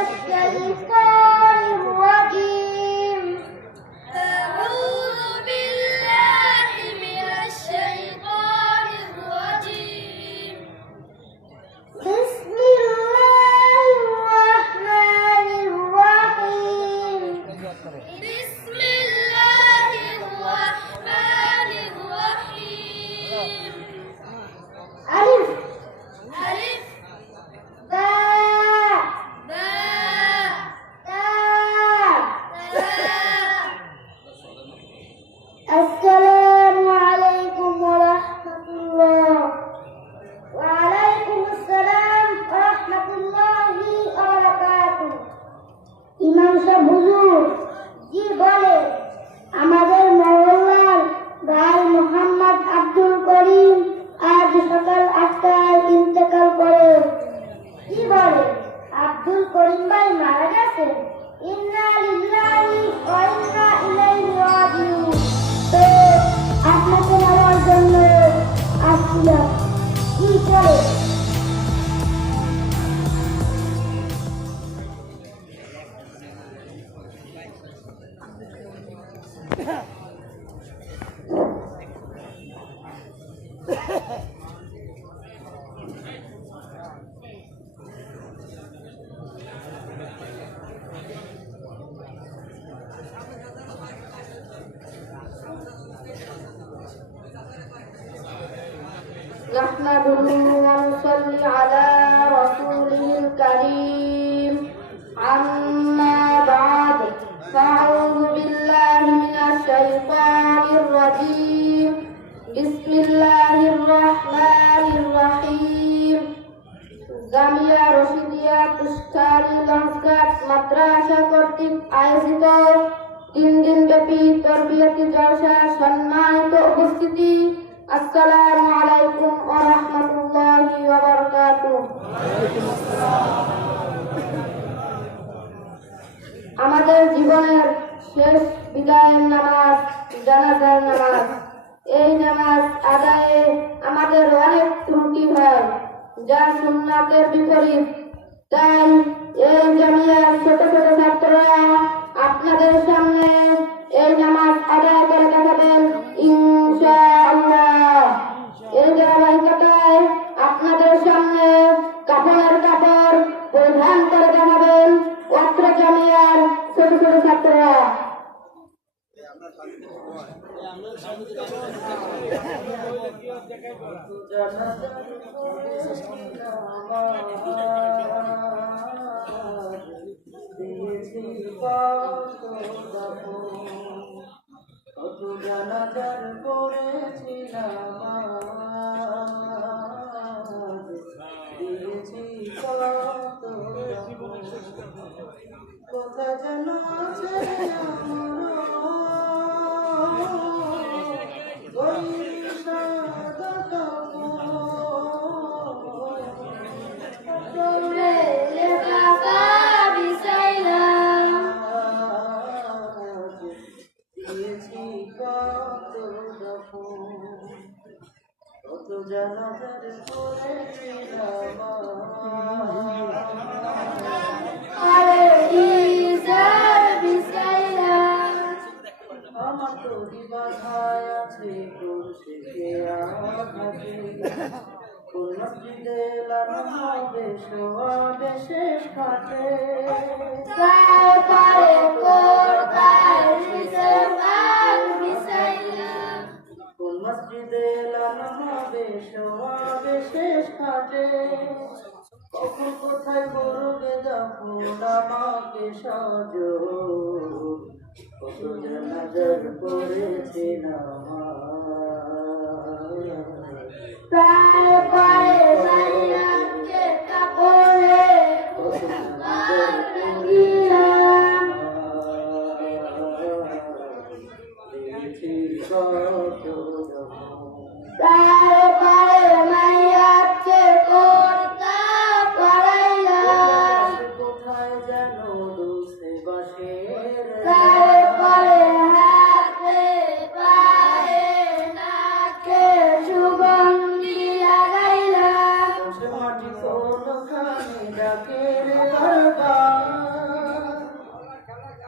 الشيطان الرجيم أعوذ بالله من الشيطان الرجيم بسم الله الرحمن الرحيم بسم الله الرحمن الرحيم ألف ألف باء باء تاء تاء السلام عليكم ورحمة الله وعليكم السلام ورحمة الله وبركاته ইমাম সাহেব হুজুর জি বলে আমাদের মহল্লার ভাই মোহাম্মদ আব্দুল করিম আজ সকাল 8টায় ইন্তেকাল করে। কি বলে আব্দুল করিম ভাই মারা গেছেন? ইন্না লিল্লাহি ওয়া ইন্না ইলাইহি রাজিউন। তো আপনাকে নেওয়ার জন্য আসছিলাম। কি করে نحمده ونصلي على رسوله الكريم أما بعد فأعوذ بالله من الشيطان الرجيم بسم الله الرحمن الرحيم জামিয়া রশিদিয়া পুষ্কারি লঞ্চঘাট মাদ্রাসা কর্তৃক আয়োজিত 3 দিনব্যাপী তরবিয়তি জলসা সম্মানিত উপস্থিতি আসসালামু আলাইকুম ওয়া রাহমাতুল্লাহি ওয়া বারাকাতুহু। আমাদের জীবনের শেষ বিদায়ের নামাজ জানাজার নামাজ। এই নামাজ আদায়ে আমাদের অনেক ত্রুটি হয় যা সুন্নাতের বিপরীত। তাই এই জামিয়ার ছোট ছোট ছাত্ররা আপনাদের সামনে এই নামাজ আদায় করে দেখাবেন ইনশাআল্লাহ। এই ধারাবাহিকতায় আপনাদের সামনে কাফনের কাপড় পরিধান করে দেখাবেন অত্র জামিয়ার ছোট ছোট ছাত্ররা। কত জানাজার পড়েছি নামাজ, দিয়েছি কত কোথা যেন আছে কত জানাজার পড়েছি আমার তরি বাধায় আছে কৌশিকে আঘাতে কোন মসজিদে লাগানো হবে সোয়াবে শেষ ঘাটে কোন মসজিদে লাগানো হবে সোয়াবে শেষ ঘাটে কখন কোথায় করবে যখন আমাকে সাজো কত জানাজার পড়েছে কোথায় যেন দুসে বাসের সুগন্ধি লাগাইল বারবার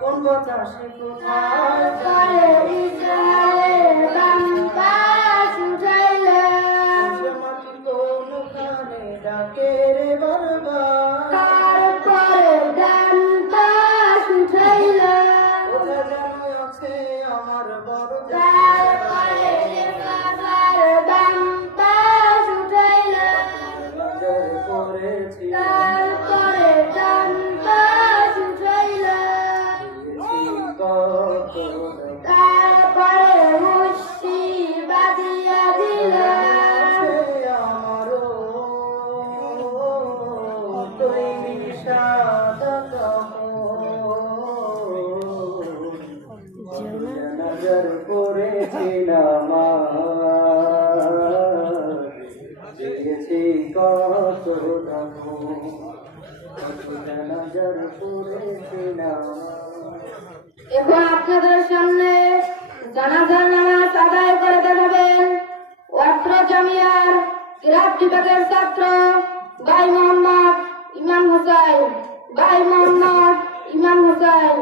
কোন বাতাসে কোথায় করে ইসরায়েল বাম্পাস উঠাইলে সে মাটি কোনখানে ডাকে রে বারবার তারপরে বাম্পাস উঠাইলে কোথায় যেন আছে আমার বড় তারপরে বাম্পাস উঠাইলে নজর করেছি তারপরে বাম্পাস উঠাইলে কত তারপরে মুষ্টি বাঁধিয়া দিলে আমারও তৈরি সাদা নজর করেছিলাম দিয়েছি কত নজর করেছিলাম। এখন আপনাদের সামনে জানাজার নামাজ আদায় করে দেখাবেন অত্র জামিয়ার কিরাত বিভাগের ছাত্র ভাই মোহাম্মদ ইমাম হোসেন। ভাই মোহাম্মদ ইমাম হোসেন।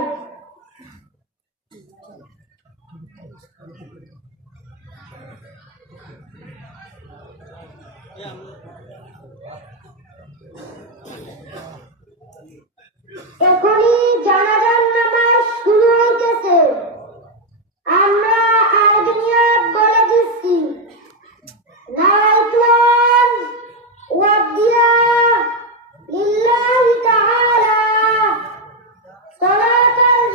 এখনই জানাজার নামাজ শুরু হইতেছে। আমরা আরবি নিয়ত বলে দিচ্ছি। নাইতুন ওয়াদিয়া লিল্লাহি তাআলা সালাতান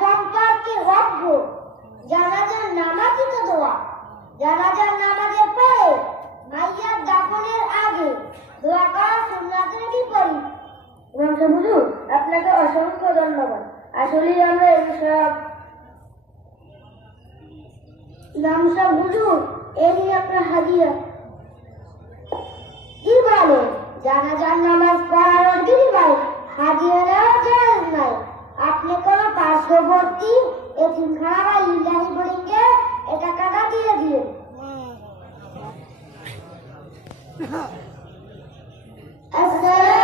সম্পর্কে অজ্ঞ। জানাজার নামাজই তো দোয়া। জানাজার নামাজের পরে মাইয়ার দাফনের আগে দোয়া করা সুন্নাতের বিপরীত। ইমাম সাহেব হুজুর, আপনাকে অসংখ্য ধন্যবাদ। আসলেই আমরা এইসব ইমাম সাহেব হুজুর, এই নিয়ে আপনার হাদিয়া। কি বলে? জানাজার নামাজ পড়ানোর বিনিময়ে হাদিয়া নেওয়া জায়েজ নাই। আপনি কোন পার্শ্ববর্তী এতিমখানা বা ইলাহি বোর্ডিংকে এ টাকাটা দিয়ে দিন। আসসালামু